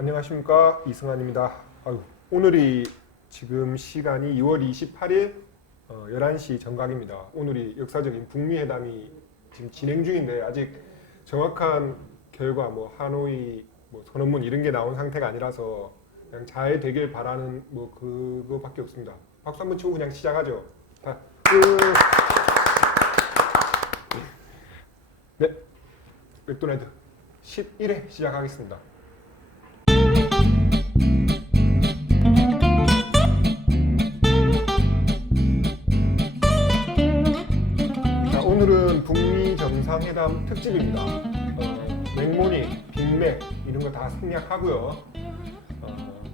안녕하십니까, 이승환입니다. 오늘이 지금 시간이 2월 28일 11시 정각입니다. 오늘이 역사적인 북미 회담이 지금 진행 중인데 아직 정확한 결과 하노이 선언문 이런 게 나온 상태가 아니라서 그냥 잘 되길 바라는 그거밖에 없습니다. 박수 한번 치고 그냥 시작하죠. 자, 네, 맥도날드 11회 시작하겠습니다. 자, 오늘은 북미 정상회담 특집입니다. 맥모닝, 빅맥 이런 거 다 생략하고요.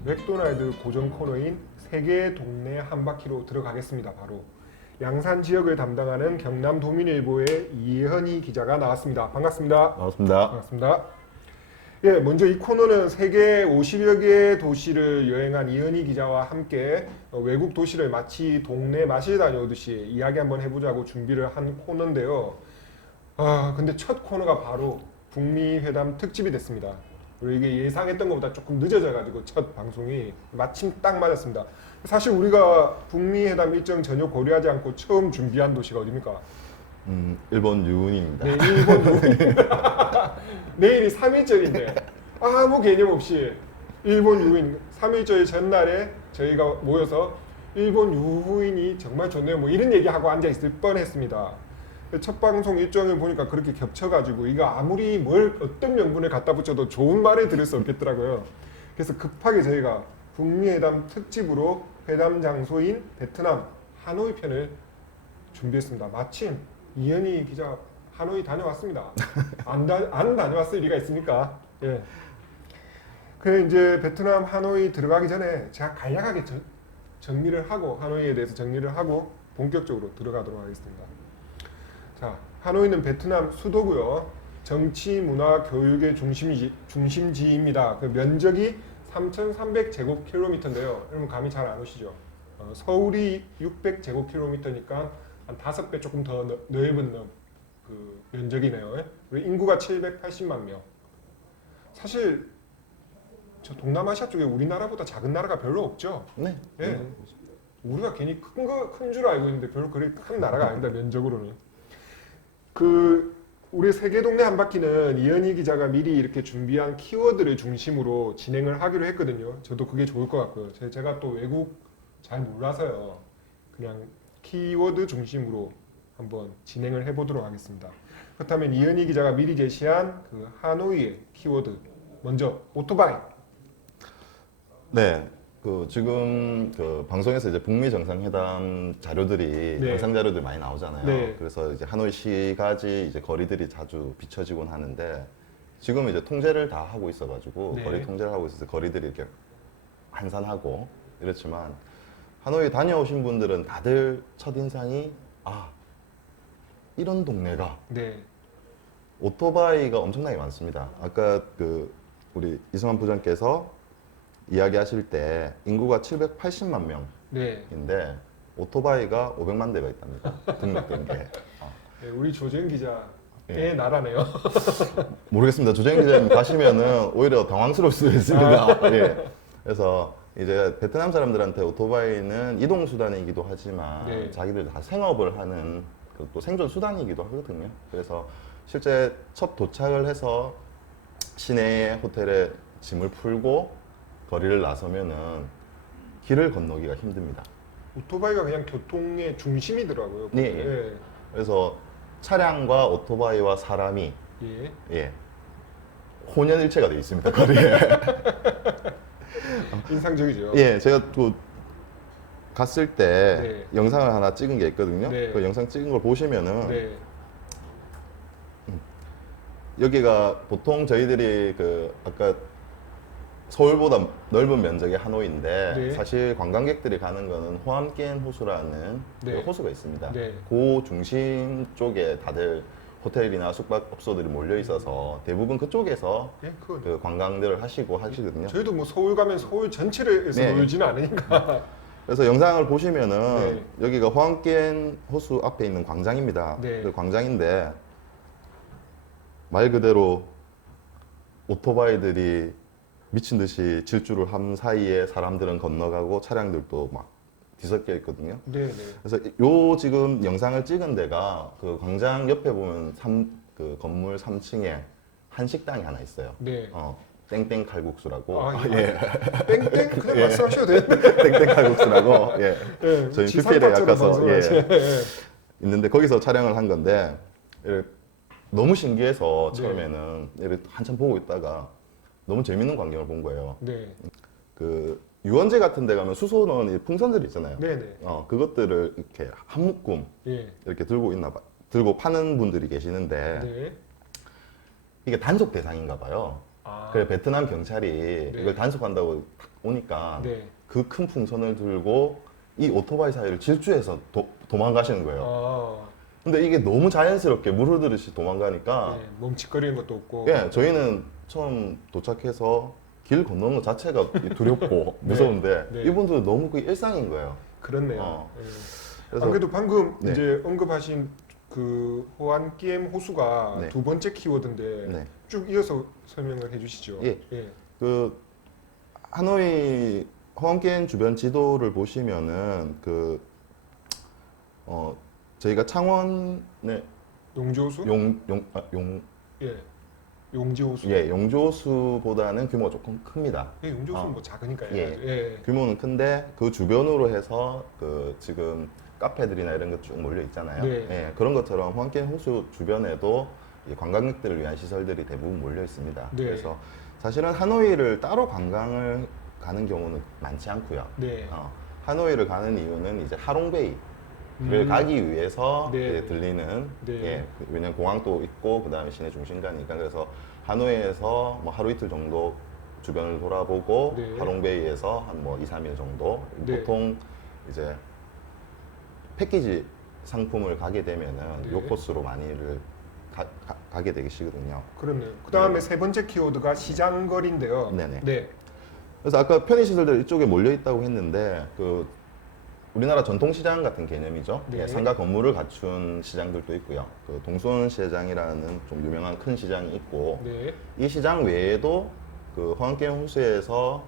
맥도날드 고정 코너인 세계 동네 한 바퀴로 들어가겠습니다. 바로 양산 지역을 담당하는 경남도민일보의 이현희 기자가 나왔습니다. 반갑습니다. 반갑습니다. 반갑습니다. 예, 먼저 이 코너는 세계 50여 개 도시를 여행한 이현희 기자와 함께 외국 도시를 마치 동네 마실 다녀오듯이 이야기 한번 해보자고 준비를 한 코너인데요. 근데 첫 코너가 바로 북미 회담 특집이 됐습니다. 그리고 이게 예상했던 것보다 조금 늦어져가지고 첫 방송이 마침 딱 맞았습니다. 사실 우리가 북미 회담 일정 전혀 고려하지 않고 처음 준비한 도시가 어디입니까? 일본 유은입니다. 네, 일본 유후인. 내일이 3일절인데 아무 개념 없이 일본 유후인 3일절 전날에 저희가 모여서 일본 유후인이 정말 좋네요. 이런 얘기하고 앉아있을 뻔했습니다. 첫 방송 일정을 보니까 그렇게 겹쳐가지고 이거 아무리 어떤 명분을 갖다 붙여도 좋은 말을 들을 수 없겠더라고요. 그래서 급하게 저희가 북미 회담 특집으로 회담 장소인 베트남 하노이 편을 준비했습니다. 마침 이현희 기자 하노이 다녀왔습니다. 안 다녀왔을 리가 있습니까? 예. 그 이제 베트남 하노이 들어가기 전에 제가 간략하게 정리를 하고 하노이에 대해서 정리를 하고 본격적으로 들어가도록 하겠습니다. 자, 하노이는 베트남 수도고요. 정치, 문화, 교육의 중심지입니다. 그 면적이 3,300제곱킬로미터인데요. 여러분 감이 잘 안 오시죠? 서울이 600제곱킬로미터니까 한 5배 조금 더 넓은 그 면적이네요. 그리고 인구가 780만 명. 사실 저 동남아시아 쪽에 우리나라보다 작은 나라가 별로 없죠. 네. 예. 우리가 괜히 큰 줄 알고 있는데 별로 그리 큰 나라가 아닙니다. 면적으로는. 우리 세계 동네 한 바퀴는 이현희 기자가 미리 이렇게 준비한 키워드를 중심으로 진행을 하기로 했거든요. 저도 그게 좋을 것 같고요. 제가 또 외국 잘 몰라서요. 그냥 키워드 중심으로 한번 진행을 해보도록 하겠습니다. 그렇다면 이현희 기자가 미리 제시한 그 하노이의 키워드 먼저 오토바이. 네. 지금 방송에서 이제 북미 정상회담 자료들이 네. 영상 자료들 많이 나오잖아요. 네. 그래서 이제 하노이시까지 이제 거리들이 자주 비춰지곤 하는데 지금 이제 통제를 다 하고 있어가지고 네. 거리 통제를 하고 있어서 거리들이 이렇게 한산하고 이렇지만 하노이 다녀오신 분들은 다들 첫 인상이 이런 동네가 네. 오토바이가 엄청나게 많습니다. 아까 우리 이승환 부장께서 이야기하실 때 인구가 780만 명인데 네. 오토바이가 500만 대가 있답니다. 등록된 게. 네, 우리 조재현 기자의 예. 나라네요. 모르겠습니다. 조정 기자님 가시면은 오히려 당황스러울 수도 있습니다. 예. 그래서 이제 베트남 사람들한테 오토바이는 이동 수단이기도 하지만 네. 자기들 다 생업을 하는 또 생존 수단이기도 하거든요. 그래서 실제 첫 도착을 해서 시내의 호텔에 짐을 풀고 거리를 나서면은 길을 건너기가 힘듭니다. 오토바이가 그냥 교통의 중심이더라고요. 네. 예. 그래서 차량과 오토바이와 사람이 예. 혼연일체가 되어 있습니다. 거리에. 인상적이죠. 예, 제가 또 갔을 때 네. 영상을 하나 찍은 게 있거든요. 네. 그 영상 찍은 걸 보시면은 네. 여기가 보통 저희들이 아까 서울보다 넓은 면적의 하노이인데 네. 사실 관광객들이 가는 거는 호암겐 호수라는 네. 그 호수가 있습니다. 네. 그 중심 쪽에 다들 호텔이나 숙박업소들이 몰려 있어서 대부분 그쪽에서 예, 그건. 그 관광들을 하시거든요. 저희도 서울 가면 서울 전체를 해서 네. 놀지는 않으니까. 그래서 영상을 보시면은 네. 여기가 호암겐 호수 앞에 있는 광장입니다. 네. 그 광장인데 말 그대로 오토바이들이 미친 듯이 질주를 한 사이에 사람들은 건너가고 차량들도 막 뒤섞여 있거든요. 네, 네. 그래서 요 지금 영상을 찍은 데가 그 광장 옆에 보면 그 건물 3층에 한식당이 하나 있어요. 네. 땡땡 칼국수라고. 아, 예. 땡땡 그냥 예. 말씀하셔도 되는데. 땡땡 칼국수라고. 예. 예, 저희 지상 PPL에 파트로 약가서 방송하시- 예. 있는데 거기서 촬영을 한 건데 너무 신기해서 네. 처음에는 이렇게 한참 보고 있다가 너무 재밌는 광경을 본 거예요. 네. 그 유원지 같은 데 가면 수소 넣은 이 풍선들 있잖아요. 네, 네. 그것들을 이렇게 한 묶음 예. 이렇게 들고 파는 분들이 계시는데 네. 이게 단속 대상인가 봐요. 아. 그래 베트남 경찰이 이걸 단속한다고 딱 오니까 네. 그 큰 풍선을 들고 이 오토바이 사이를 질주해서 도망가시는 거예요. 아. 근데 이게 너무 자연스럽게 물 흐르듯이 도망가니까 예, 멈칫거리는 것도 없고. 예, 저희는 처음 도착해서 길 건너는 것 자체가 두렵고 무서운데 네. 이분들은 너무 그게 일상인 거예요. 그렇네요. 예. 그래서 안 그래도 방금 네. 이제 언급하신 그 호안게임 호수가 네. 두 번째 키워드인데 네. 쭉 이어서 설명을 해주시죠. 예. 예. 그 하노이 허언게임 주변 지도를 보시면은 저희가 창원의 용지호수? 예. 용지호수. 용조수보다는 규모가 조금 큽니다. 예, 용지호수는 뭐 작으니까요. 예. 예. 규모는 큰데 그 주변으로 해서 그 지금 카페들이나 이런 거 쭉 몰려 있잖아요. 네. 예, 그런 것처럼 호안게임 호수 주변에도 이 관광객들을 위한 시설들이 대부분 몰려 있습니다. 네. 그래서 사실은 하노이를 따로 관광을 가는 경우는 많지 않고요. 네. 하노이를 가는 이유는 이제 하롱베이를 가기 위해서 네. 이제 들리는 네. 예, 왜냐면 공항도 있고 그다음에 시내 중심 가니까 그래서 하노이에서 뭐 하루 이틀 정도 주변을 돌아보고 네. 하롱베이에서 한 뭐 2, 3일 정도 네. 보통 이제 패키지 상품을 가게 되면은 네. 요 코스로 많이를 가게 되시거든요. 그렇네요. 그 다음에 세 번째 키워드가 시장거리인데요. 네네. 네. 그래서 아까 편의시설들 이쪽에 몰려 있다고 했는데 그 우리나라 전통시장 같은 개념이죠. 네. 예, 상가 건물을 갖춘 시장들도 있고요. 그 동수원시장이라는 좀 유명한 큰 시장이 있고 네. 이 시장 외에도 그 허안게임 호수에서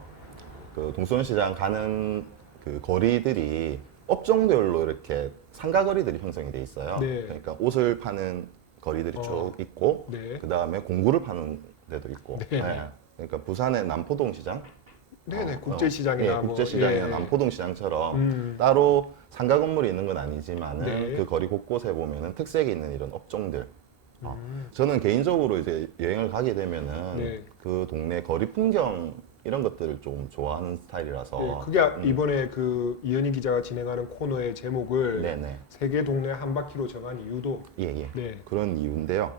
그 동수원시장 가는 그 거리들이 업종별로 이렇게 상가 거리들이 형성이 돼 있어요. 네. 그러니까 옷을 파는 거리들이 쭉 있고 네. 그 다음에 공구를 파는 데도 있고. 네. 예. 그러니까 부산의 남포동 시장 네네. 국제시장이나 예, 뭐, 국제시장이나 예. 남포동 시장처럼 음. 따로 상가 건물이 있는 건 아니지만은 네. 그 거리 곳곳에 보면은 특색이 있는 이런 업종들. 음. 저는 개인적으로 이제 여행을 가게 되면은 네. 그 동네 거리 풍경 이런 것들을 좀 좋아하는 스타일이라서. 예, 그게 이번에 그 이현희 기자가 진행하는 코너의 제목을 네네. 세계 동네 한 바퀴로 정한 이유도 예. 네. 그런 이유인데요.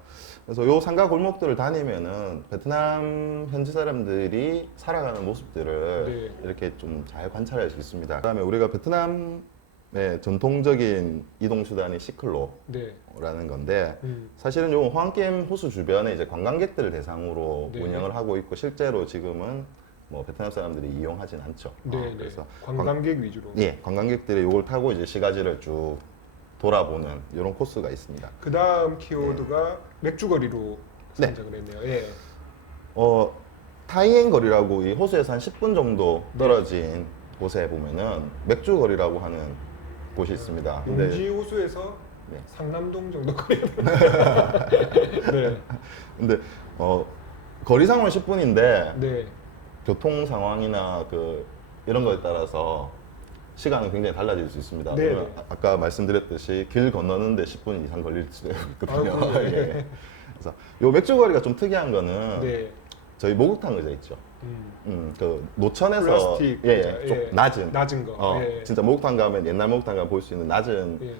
그래서 요 상가 골목들을 다니면은 베트남 현지 사람들이 살아가는 모습들을 네. 이렇게 좀 잘 관찰할 수 있습니다. 그다음에 우리가 베트남의 전통적인 이동 수단이 시클로라는 네. 건데 사실은 요 호안게임 호수 주변에 이제 관광객들을 대상으로 네. 운영을 하고 있고 실제로 지금은 뭐 베트남 사람들이 이용하진 않죠. 네. 그래서 관광객 위주로. 예, 관광객들이 요걸 타고 이제 시가지를 쭉 돌아보는 이런 코스가 있습니다. 그 다음 키워드가 맥주거리로 네. 선정을 했네요. 예. 타이엔 거리라고 이 호수에서 한 10분 정도 떨어진 곳에 보면은 맥주 거리라고 하는 곳이 있습니다. 근데 용지 호수에서 네. 상남동 정도 거리. 네. 근데 거리상으로 10분인데 네. 교통 상황이나 그 이런 거에 따라서 시간은 굉장히 달라질 수 있습니다. 네. 그러면 아까 말씀드렸듯이 길 건너는데 10분 이상 걸릴 수도 있거든요. 아, 그래요? 예. 그래서 요 맥주 거리가 좀 특이한 거는 네. 저희 목욕탕 의자 있죠. 그 노천에서 플라스틱 의자, 좀 예. 낮은 낮은 거. 예. 진짜 목욕탕 가면 옛날 목욕탕 가면 볼 수 있는 낮은 예.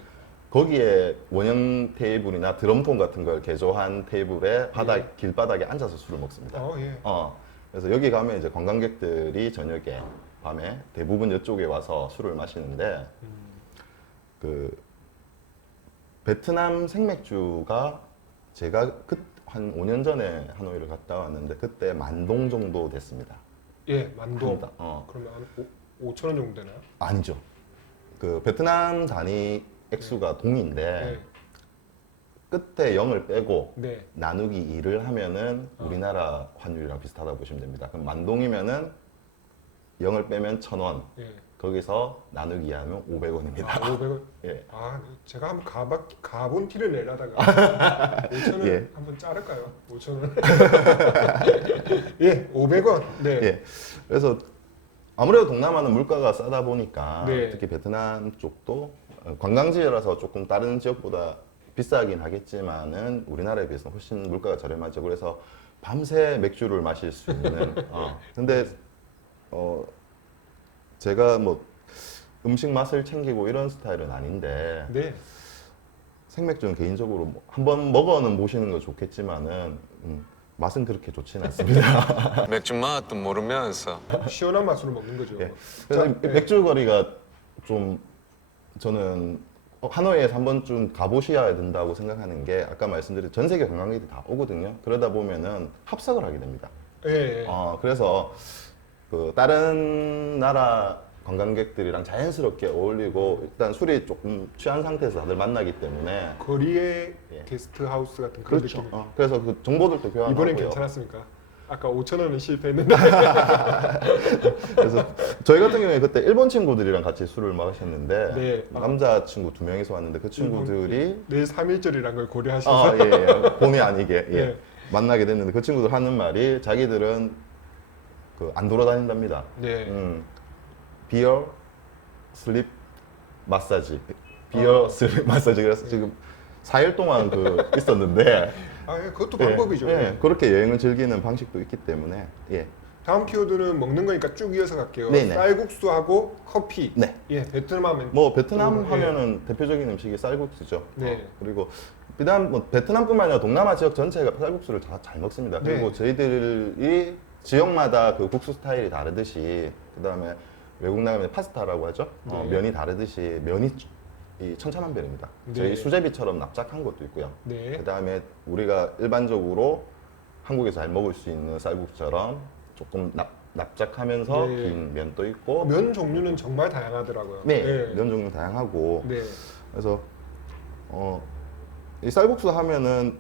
거기에 원형 테이블이나 드럼통 같은 걸 개조한 테이블에 길바닥에 앉아서 술을 먹습니다. 예. 그래서 여기 가면 이제 관광객들이 저녁에 밤에 대부분 이쪽에 와서 술을 마시는데 그 베트남 생맥주가 제가 한 5년 전에 하노이를 갔다 왔는데 그때 10,000동 정도 됐습니다. 예, 만동. 한 달, 그러면 한 5천 원 정도 되나요? 아니죠. 그 베트남 단위 액수가 동인데 네. 끝에 0을 빼고 네. 나누기 2를 하면은 우리나라 환율이랑 비슷하다고 보시면 됩니다. 그럼 만동이면은 0을 빼면 1,000원. 예. 거기서 나누기 2하면 500원입니다. 아, 500원. 예. 아, 제가 한번 가본 티를 내려다가 5,000원 예. 한번 자를까요? 5,000원. 예, 500원. 네. 예. 그래서 아무래도 동남아는 물가가 싸다 보니까 네. 특히 베트남 쪽도 관광지라서 조금 다른 지역보다 비싸긴 하겠지만은 우리나라에 비해서 훨씬 물가가 저렴하죠. 그래서 밤새 맥주를 마실 수 있는. 근데 제가 뭐 음식 맛을 챙기고 이런 스타일은 아닌데 네. 생맥주는 개인적으로 뭐 한번 먹어는 보시는 거 좋겠지만은 맛은 그렇게 좋지는 않습니다. 맥주 맛도 모르면서 시원한 맛으로 먹는 거죠. 예. 그래서 자, 이 맥주 거리가 좀 저는 하노이에서 한 번쯤 가보셔야 된다고 생각하는 게 아까 말씀드린 전 세계 관광객들이 다 오거든요. 그러다 보면은 합석을 하게 됩니다. 예. 예. 그래서 그 다른 나라 관광객들이랑 자연스럽게 어울리고 일단 술이 조금 취한 상태에서 다들 만나기 때문에 거리에 예. 게스트 하우스 같은 그런 그렇죠. 느낌. 그래서 그 정보들도 교환하고요. 이번엔 괜찮았습니까? 아까 5,000원은 실패했는데. 그래서 저희 같은 경우에 그때 일본 친구들이랑 같이 술을 마셨는데 네. 남자 친구 2명이서 왔는데 그 친구들이 내일 3.1절이란 걸 고려하셔서 예. 본의 아니게 예. 네. 만나게 됐는데 그 친구들 하는 말이 자기들은 그 안 돌아다닌답니다. 네. 비어 슬립 마사지 비어 슬립 마사지 그래서 지금 4일 동안 그 있었는데 아, 예, 그것도 방법이죠. 예, 그렇게 여행을 즐기는 방식도 있기 때문에 예. 다음 키워드는 먹는 거니까 쭉 이어서 갈게요. 네네. 쌀국수하고 커피. 네. 예, 베트남 하면 뭐 베트남 예. 하면은 대표적인 음식이 쌀국수죠. 네. 그리고 비단 뭐 베트남뿐만 아니라 동남아 지역 전체가 쌀국수를 잘 먹습니다. 네. 그리고 저희들이 지역마다 그 국수 스타일이 다르듯이 그다음에 외국 나가면 파스타라고 하죠. 네. 면이 다르듯이 면이 이 천차만별입니다. 네. 저희 수제비처럼 납작한 것도 있고요. 네. 그다음에 우리가 일반적으로 한국에서 잘 먹을 수 있는 쌀국수처럼 조금 납작하면서 네. 긴 면도 있고 면 종류는 정말 다양하더라고요. 네, 네. 면 종류 다양하고 네. 그래서 이 쌀국수 하면은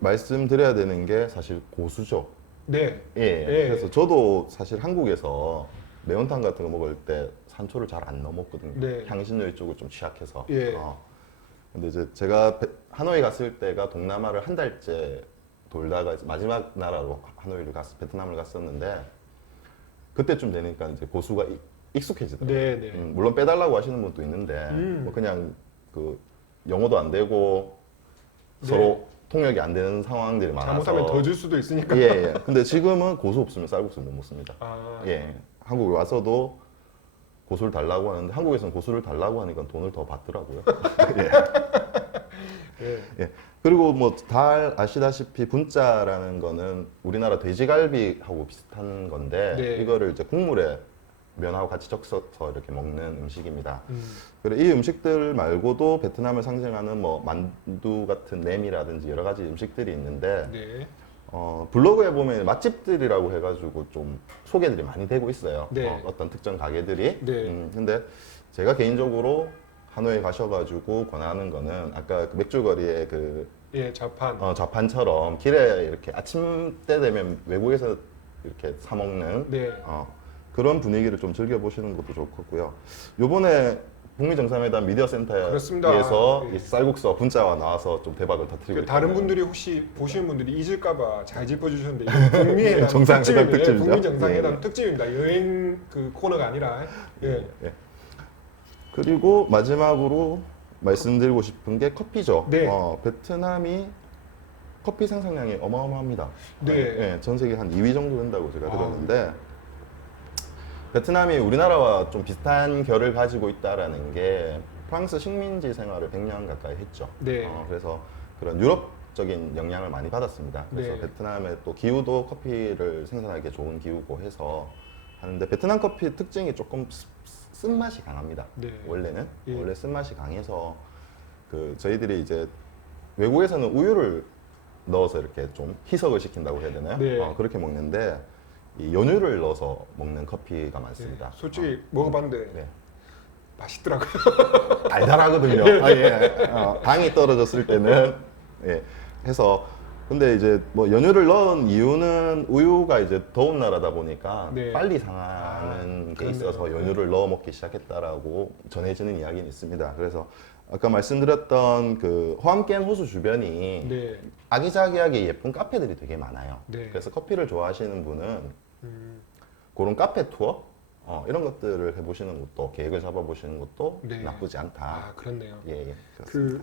말씀드려야 되는 게 사실 고수죠. 네. 예. 예. 그래서 저도 사실 한국에서 매운탕 같은 거 먹을 때 산초를 잘 안 넣어 먹거든요. 네. 향신료 이쪽을 좀 취약해서. 예. 근데 이제 제가 하노이 갔을 때가 동남아를 한 달째 돌다가 이제 마지막 나라로 베트남을 갔었는데 그때쯤 되니까 이제 고수가 익숙해지더라고요. 네, 네. 물론 빼달라고 하시는 분도 있는데 뭐 그냥 그 영어도 안 되고 네. 서로 통역이 안 되는 상황들이 많아서 잘못하면 더 줄 수도 있으니까. 예, 예. 근데 지금은 고수 없으면 쌀국수 못 먹습니다. 아. 예. 한국에 와서도 고수를 달라고 하는데 한국에서는 고수를 달라고 하니까 돈을 더 받더라고요. 예. 예. 예. 그리고 뭐 다 아시다시피 분짜라는 거는 우리나라 돼지갈비하고 비슷한 건데 네. 이거를 이제 국물에 면하고 같이 적셔서 이렇게 먹는 음식입니다. 음. 그리고 이 음식들 말고도 베트남을 상징하는 뭐 만두 같은 냄이라든지 여러 가지 음식들이 있는데 네. 블로그에 보면 맛집들이라고 해가지고 좀 소개들이 많이 되고 있어요. 네. 어떤 특정 가게들이. 네. 근데 제가 개인적으로 하노이 가셔가지고 권하는 거는 아까 그 맥주거리에 그 예, 자판. 좌판처럼 길에 이렇게 아침 때 되면 외국에서 이렇게 사 먹는 네. 그런 분위기를 좀 즐겨보시는 것도 좋겠고요. 요번에 북미 정상회담 미디어 그렇습니다. 센터에서 예. 이 쌀국수와 분짜와 나와서 좀 대박을 터뜨리고 그 다른 있다는 분들이 혹시 보시는 분들이 잊을까봐 잘 짚어주셨는데 이거 북미회담 정상회담 특집입니다. 예, 특집이죠. 북미 정상회담 예, 예. 특집입니다. 여행 그 코너가 아니라 예. 예. 그리고 마지막으로 말씀드리고 싶은 게 커피죠. 네. 베트남이 커피 생산량이 어마어마합니다. 네. 예, 전 세계 한 2위 정도 된다고 제가 아. 들었는데 베트남이 우리나라와 좀 비슷한 결을 가지고 있다라는 게 프랑스 식민지 생활을 100년 가까이 했죠. 네. 그래서 그런 유럽적인 영향을 많이 받았습니다. 그래서 네. 베트남의 또 기후도 커피를 생산하기 좋은 기후고 해서 하는데 베트남 커피 특징이 조금 쓴맛이 강합니다. 네. 원래는 예. 원래 쓴맛이 강해서 그 저희들이 이제 외국에서는 우유를 넣어서 이렇게 좀 희석을 시킨다고 해야 되나요? 네. 그렇게 먹는데 이 연유를 넣어서 먹는 커피가 많습니다. 솔직히 먹어봤는데 네. 맛있더라고요. 달달하거든요. 당이 떨어졌을 때는 예. 해서 근데 이제 뭐 연유를 넣은 이유는 우유가 이제 더운 나라다 보니까 네. 빨리 상하는 게 그렇네요. 있어서 연유를 넣어 먹기 시작했다라고 전해지는 이야기는 있습니다. 그래서 아까 말씀드렸던 그 호암깬 호수 주변이 네. 아기자기하게 예쁜 카페들이 되게 많아요. 네. 그래서 커피를 좋아하시는 분은 음, 그런 카페 투어 이런 것들을 해보시는 것도 계획을 잡아보시는 것도 네. 나쁘지 않다. 아, 그렇네요. 예, 예. 그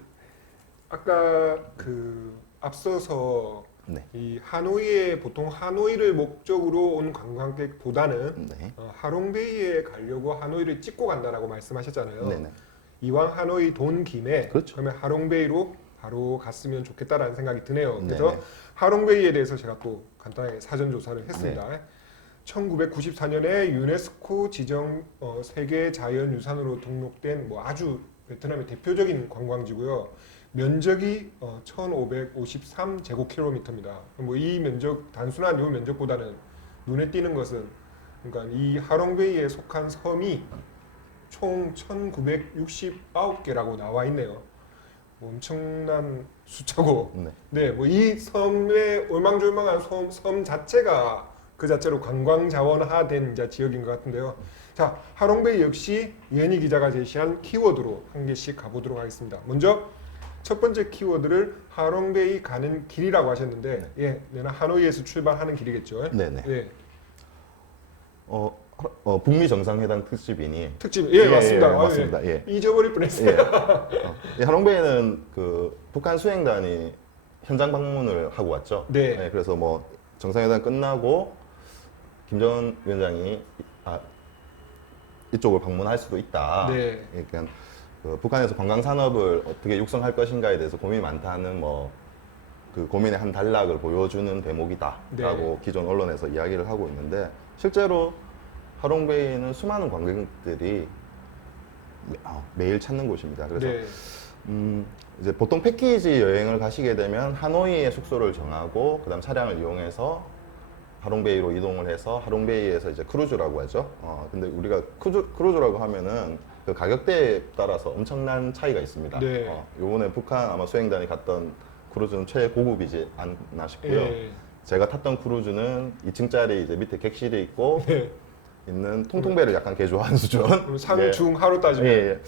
아까 그 앞서서 네. 이 하노이에 보통 하노이를 목적으로 온 관광객보다는 네. 하롱베이에 가려고 하노이를 찍고 간다라고 말씀하셨잖아요. 네네. 이왕 하노이 돈 김에 그렇죠. 그러면 하롱베이로 바로 갔으면 좋겠다라는 생각이 드네요. 그래서 네네. 하롱베이에 대해서 제가 또 간단하게 사전 조사를 했습니다. 1994년에 유네스코 지정 세계 자연유산으로 등록된 뭐 아주 베트남의 대표적인 관광지고요. 면적이 1,553제곱킬로미터입니다. 뭐 이 면적 단순한 이 면적보다는 눈에 띄는 것은 그러니까 이 하롱베이에 속한 섬이 총 1,969개라고 나와 있네요. 뭐 엄청난 숫자고. 네. 네, 뭐 이 섬의 올망졸망한 섬 자체가 그 자체로 관광 자원화된 이제 지역인 것 같은데요. 자, 하롱베이 역시 이현희 기자가 제시한 키워드로 한 개씩 가보도록 하겠습니다. 먼저 첫 번째 키워드를 하롱베이 가는 길이라고 하셨는데, 예, 내가 하노이에서 출발하는 길이겠죠. 네네. 예, 북미 정상회담 특집이니 특집, 예, 맞습니다. 예, 맞습니다. 예. 잊어버릴 뻔했어요. 예. 이 하롱베이는 그 북한 수행단이 현장 방문을 하고 왔죠. 네. 그래서 뭐 정상회담 끝나고 김정은 위원장이 이쪽을 방문할 수도 있다. 네. 그러니까 그 북한에서 관광 산업을 어떻게 육성할 것인가에 대해서 고민이 많다는 뭐 그 고민의 한 단락을 보여주는 대목이다라고 네. 기존 언론에서 이야기를 하고 있는데 실제로 하롱베이는 수많은 관광객들이 매일 찾는 곳입니다. 그래서 네. 이제 보통 패키지 여행을 가시게 되면 하노이에 숙소를 정하고 그다음 차량을 이용해서 하롱베이로 이동을 해서 하롱베이에서 이제 크루즈라고 하죠. 근데 우리가 크루즈라고 하면은 그 가격대에 따라서 엄청난 차이가 있습니다. 네. 요번에 북한 아마 수행단이 갔던 크루즈는 최고급이지 않나 싶고요. 예. 제가 탔던 크루즈는 2층짜리 이제 밑에 객실이 있고 네. 있는 통통배를 약간 개조한 수준. 그럼 상중하로 따지면 예, 예.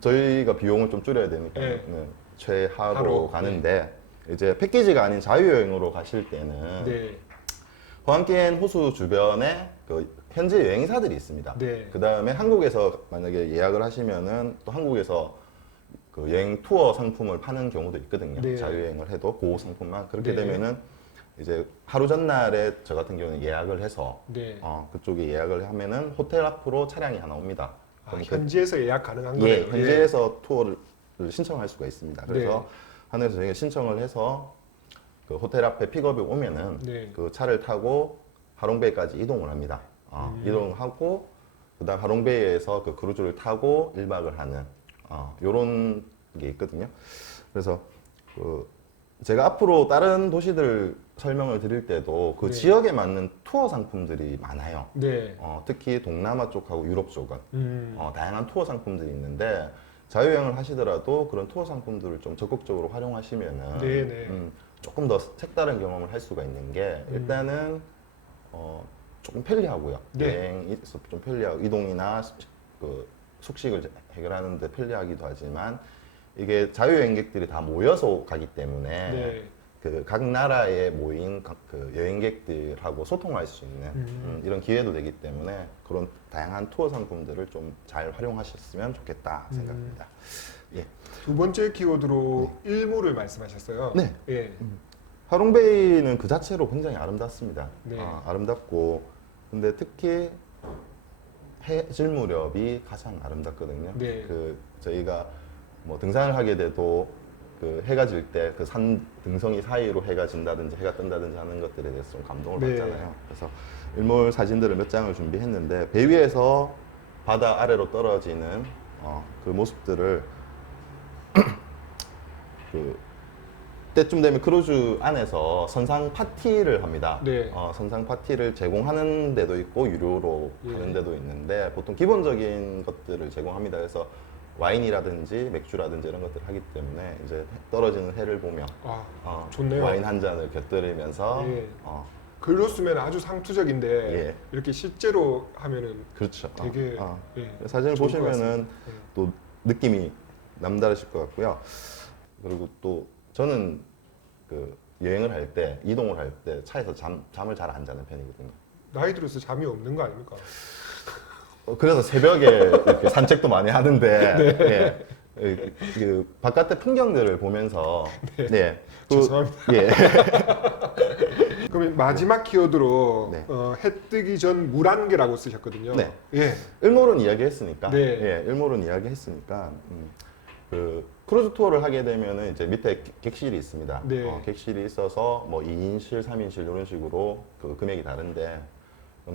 저희가 비용을 좀 줄여야 되니까 예. 최하로 하루, 가는데 이제 패키지가 아닌 자유여행으로 가실 때는 네. 호안키엔 호수 주변에 그 현지 여행사들이 있습니다. 네. 그 다음에 한국에서 만약에 예약을 하시면은 또 한국에서 그 여행 투어 상품을 파는 경우도 있거든요. 네. 자유여행을 해도 그 상품만 그렇게 네. 되면은 이제 하루 전날에 저 같은 경우는 예약을 해서 네. 그쪽에 예약을 하면은 호텔 앞으로 차량이 하나 옵니다. 그럼 현지에서 예약 가능한 예, 거예요. 현지에서 투어를 신청할 수가 있습니다. 그래서 네. 하늘에서 저희가 신청을 해서 그 호텔 앞에 픽업이 오면은 네. 그 차를 타고 하롱베이까지 이동을 합니다. 이동하고 그다음 하롱베이에서 그 크루즈를 타고 1박을 하는 요런 게 있거든요. 그래서 그 제가 앞으로 다른 도시들 설명을 드릴 때도 그 네. 지역에 맞는 투어 상품들이 많아요. 네. 특히 동남아 쪽하고 유럽 쪽은 음. 다양한 투어 상품들이 있는데 자유여행을 하시더라도 그런 투어 상품들을 좀 적극적으로 활용하시면은 네네. 조금 더 색다른 경험을 할 수가 있는 게 일단은 조금 편리하고요. 네. 여행에서 좀 편리하고 이동이나 그 숙식을 해결하는데 편리하기도 하지만 이게 자유여행객들이 다 모여서 가기 때문에 네. 그 각 나라에 모인 그 여행객들하고 소통할 수 있는 이런 기회도 되기 때문에 그런 다양한 투어 상품들을 좀 잘 활용하셨으면 좋겠다 생각합니다. 예. 두 번째 키워드로 일몰을 말씀하셨어요. 네. 예. 하롱베이는 그 자체로 굉장히 아름답습니다. 네. 아름답고 근데 특히 해질 무렵이 가장 아름답거든요. 네. 그 저희가 뭐 등산을 하게 돼도 그 해가 질 때 그 산 등성이 사이로 해가 진다든지 해가 뜬다든지 하는 것들에 대해서 좀 감동을 네. 받잖아요. 그래서 일몰 사진들을 몇 장을 준비했는데 배 위에서 바다 아래로 떨어지는 그 모습들을 그 때쯤 되면 크루즈 안에서 선상 파티를 합니다. 네. 선상 파티를 제공하는 데도 있고 유료로 예. 하는 데도 있는데 보통 기본적인 것들을 제공합니다. 그래서 와인이라든지 맥주라든지 이런 것들을 하기 때문에 이제 떨어지는 해를 보며 아, 좋네요. 와인 한 잔을 곁들이면서 예. 어, 글로 쓰면 아주 상투적인데 예. 이렇게 실제로 하면은 그렇죠. 되게 예, 사진을 좋을 것 보시면은 같습니다. 예. 또 느낌이 남다르실 것 같고요. 그리고 또 저는 그 여행을 할 때, 이동을 할 때 차에서 잠을 잘 안 자는 편이거든요. 나이 들어서 잠이 없는 거 아닙니까? 그래서 새벽에 이렇게 산책도 많이 하는데 네. 그 바깥의 풍경들을 보면서 네. 죄송합니다. 예. 그럼 마지막 키워드로 네. 해 뜨기 전 물안개라고 쓰셨거든요. 네. 예. 일몰은 이야기했으니까 네. 예, 일몰은 이야기했으니까 그 크루즈 투어를 하게 되면은 이제 밑에 객실이 있습니다. 네. 객실이 있어서 뭐 2인실, 3인실 이런 식으로 그 금액이 다른데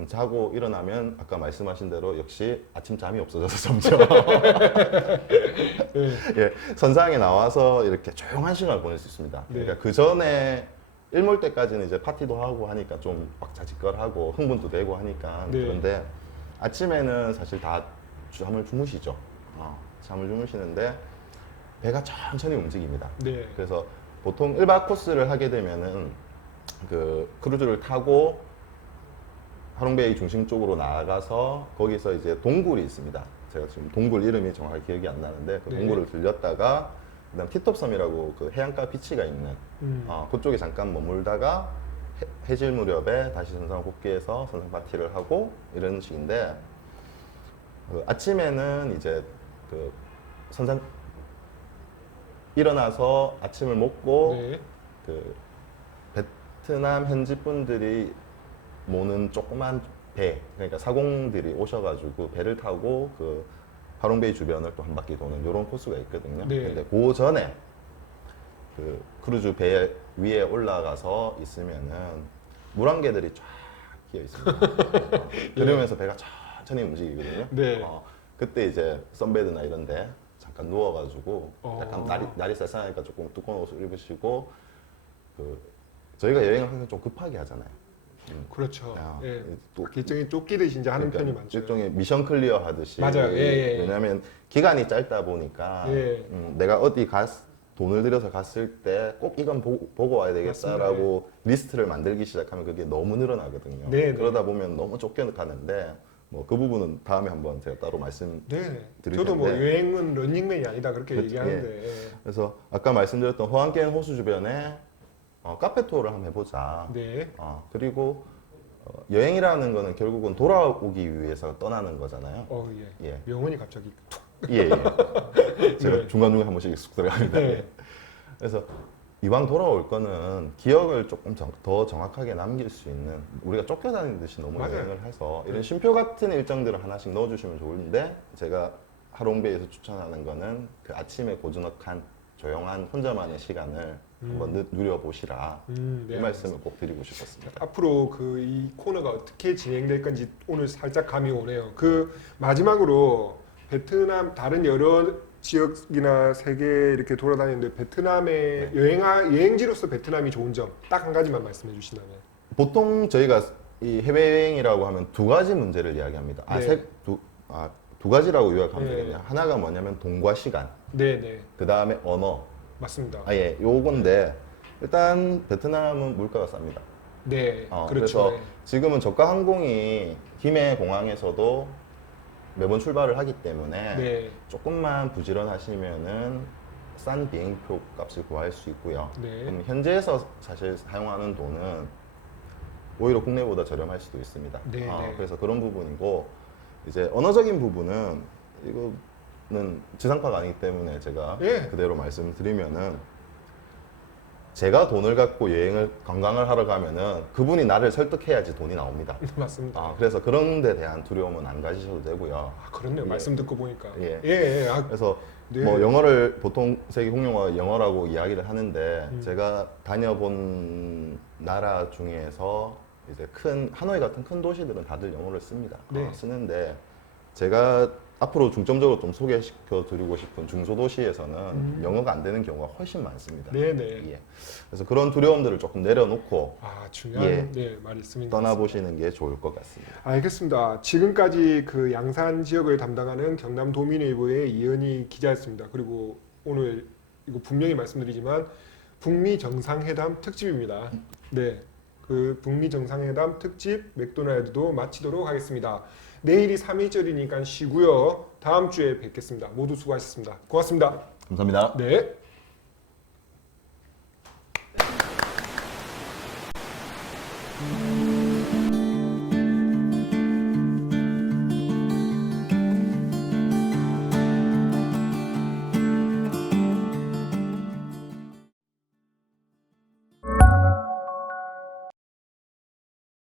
자고 일어나면 아까 말씀하신 대로 역시 아침 잠이 없어져서 점점 예. 예, 선상에 나와서 이렇게 조용한 시간을 보낼 수 있습니다. 네. 그러니까 그 전에 일몰 때까지는 이제 파티도 하고 하니까 좀 막 자직거하고 흥분도 되고 하니까 네. 그런데 아침에는 사실 다 잠을 주무시죠. 잠을 주무시는데 배가 천천히 움직입니다. 네. 그래서 보통 1박 코스를 하게 되면은 그 크루즈를 타고 하롱베이 중심 쪽으로 나아가서 거기서 이제 동굴이 있습니다. 제가 지금 동굴 이름이 정확하게 기억이 안 나는데 그 네. 동굴을 들렸다가 그다음 티톱섬이라고 그 해안가 비치가 있는 그쪽에 잠깐 머물다가 해질 무렵에 다시 선상 복귀해서 선상 파티를 하고 이런 식인데 그 아침에는 이제 그 선상 일어나서 아침을 먹고 네. 그 베트남 현지 분들이 모는 조그만 배, 그러니까 사공들이 오셔가지고 배를 타고 그 하롱베이 주변을 또 한 바퀴 도는 이런 코스가 있거든요. 네. 근데 그 전에 그 크루즈 배 위에 올라가서 있으면은 물안개들이 쫙 끼어 있습니다. 그러면서 배가 천천히 움직이거든요. 네. 그때 이제 선베드나 이런데 잠깐 누워가지고 어. 약간 날이 쌀쌀하니까 조금 두꺼운 옷을 입으시고 그 저희가 여행을 항상 좀 급하게 하잖아요. 그렇죠. 야, 예. 또 일정이 쫓기듯이 이제 하는 그러니까 편이 많죠. 일종의 미션 클리어 하듯이 맞아요. 예, 예, 예. 왜냐하면 기간이 짧다 보니까 예. 내가 어디 돈을 들여서 갔을 때 꼭 이건 보고 와야 되겠다라고 리스트를 만들기 시작하면 그게 너무 늘어나거든요. 네, 네. 그러다 보면 너무 쫓겨가는데 뭐 그 부분은 다음에 한번 제가 따로 말씀 네. 드릴 저도 뭐 텐데. 여행은 런닝맨이 아니다 그렇게 그렇죠. 얘기하는데. 예. 그래서 아까 말씀드렸던 호안겐 호수 주변에 카페 투어를 한번 해보자. 네. 그리고 여행이라는 거는 결국은 돌아오기 위해서 떠나는 거잖아요. 예. 예. 명언이 갑자기 툭. 예. 제가 네. 중간중간 한 번씩 쑥 들어갑니다. 네. 그래서 이왕 돌아올 거는 기억을 조금 더 정확하게 남길 수 있는 우리가 쫓겨다니듯이 너무 맞아요. 여행을 해서 이런 쉼표 같은 일정들을 하나씩 넣어주시면 좋은데 제가 하롱베이에서 추천하는 거는 그 아침에 고즈넉한 조용한 혼자만의 시간을 한번 누려보시라 네, 이 말씀을 꼭 드리고 싶었습니다. 앞으로 그 이 코너가 어떻게 진행될 건지 오늘 살짝 감이 오네요. 그 마지막으로 베트남 다른 여러 지역이나 세계 이렇게 돌아다니는데 베트남의 여행지로서 베트남이 좋은 점 딱 한 가지만 말씀해 주신다면. 보통 저희가 이 해외여행이라고 하면 두 가지 문제를 이야기합니다. 네. 두 가지라고 요약하면 네. 되겠네요. 하나가 뭐냐면 돈과 시간, 네. 그 다음에 언어. 맞습니다. 예, 요건데 일단 베트남은 물가가 쌉니다. 네. 그래서 그렇죠. 네. 지금은 저가 항공이 김해 공항에서도 매번 출발을 하기 때문에 네. 조금만 부지런하시면은 싼 비행표 값을 구할 수 있고요. 네. 그럼 현지에서 사실 사용하는 돈은 오히려 국내보다 저렴할 수도 있습니다. 네, 네. 그래서 그런 부분이고 이제 언어적인 부분은 이거는 지상파가 아니기 때문에 제가 예. 그대로 말씀드리면은 제가 돈을 갖고 관광을 하러 가면은 그분이 나를 설득해야지 돈이 나옵니다. 맞습니다. 그래서 그런 데 대한 두려움은 안 가지셔도 되고요. 그렇네요. 예. 말씀 듣고 보니까. 예. 예. 그래서 네. 뭐 영어를 보통 세계 공용어가 영어라고 이야기를 하는데 음. 제가 다녀본 나라 중에서 이제 하노이 같은 큰 도시들은 다들 영어를 씁니다. 네. 쓰는데 제가 앞으로 중점적으로 좀 소개시켜 드리고 싶은 중소도시에서는 영어가 안 되는 경우가 훨씬 많습니다. 네네. 예. 그래서 그런 두려움들을 조금 내려놓고 중요한 예. 네, 말씀인 것 같습니다. 떠나보시는 게 좋을 것 같습니다. 알겠습니다. 지금까지 그 양산 지역을 담당하는 경남 도민의보의 이현희 기자였습니다. 그리고 오늘 이거 분명히 말씀드리지만 북미 정상회담 특집입니다. 네, 그 북미 정상회담 특집 맥도날드도 마치도록 하겠습니다. 내일이 3.1절이니까 쉬고요. 다음 주에 뵙겠습니다. 모두 수고하셨습니다. 고맙습니다. 감사합니다. 네.